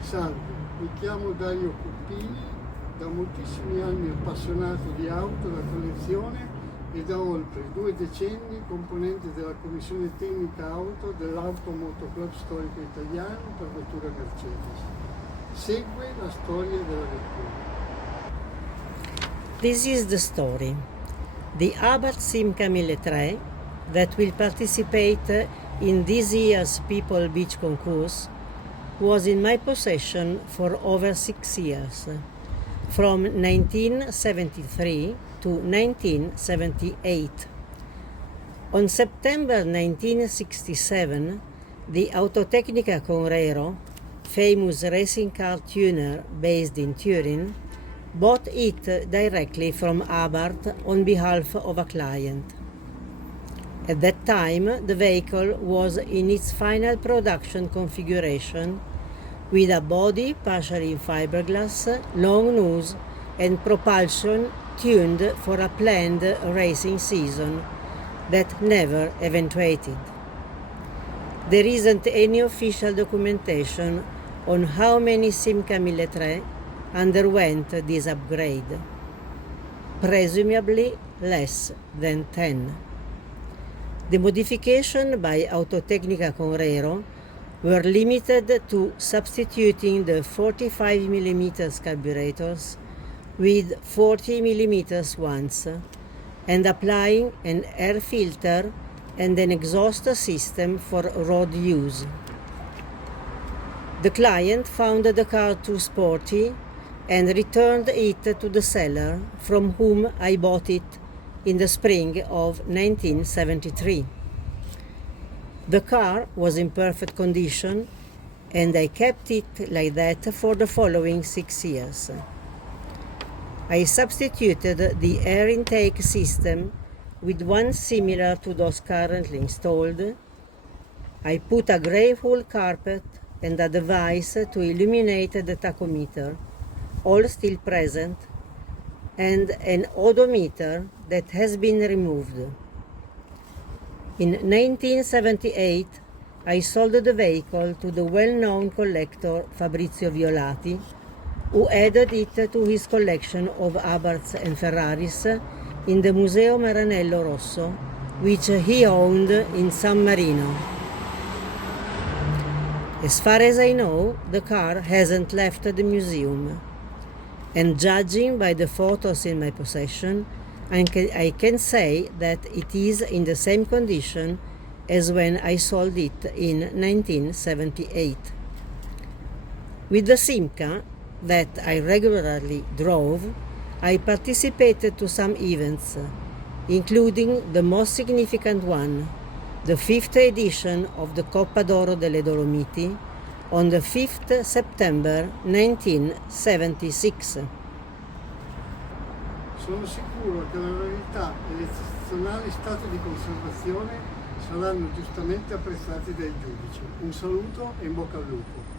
Salve, mi chiamo Dario Cuppini, da moltissimi anni appassionato di auto da collezione e da oltre 2 decenni componente della commissione tecnica auto dell'Automoto Club Storico Italiano per vetture Mercedes. Segue la storia della vettura. This is the story. The Abarth Simca 1003 that will participate in this year's People Beach Concourse was in my possession for over 6 years, from 1973 to 1978. On September 1967, the Autotecnica Conrero, famous racing car tuner based in Turin, bought it directly from Abarth on behalf of a client. At that time, the vehicle was in its final production configuration, with a body partially in fiberglass, long nose, and propulsion tuned for a planned racing season that never eventuated. There isn't any official documentation on how many Simca 1003 underwent this upgrade. Presumably less than 10. The modification by Autotecnica Conrero were limited to substituting the 45mm carburetors with 40mm ones and applying an air filter and an exhaust system for road use. The client found the car too sporty and returned it to the seller from whom I bought it in the spring of 1973. The car was in perfect condition and I kept it like that for the following 6 years. I substituted the air intake system with one similar to those currently installed. I put a grey wool carpet and a device to illuminate the tachometer, all still present, and an odometer that has been removed. In 1978, I sold the vehicle to the well-known collector Fabrizio Violati, who added it to his collection of Abarths and Ferraris in the Museo Maranello Rosso, which he owned in San Marino. As far as I know, the car hasn't left the museum, and judging by the photos in my possession, I can say that it is in the same condition as when I sold it in 1978. With the Simca that I regularly drove, I participated to some events, including the most significant one, the 5th edition of the Coppa d'Oro delle Dolomiti, on the 5th September 1976. Sono sicuro che la rarità e l'eccezionale stato di conservazione saranno giustamente apprezzati dai giudici. Un saluto e in bocca al lupo.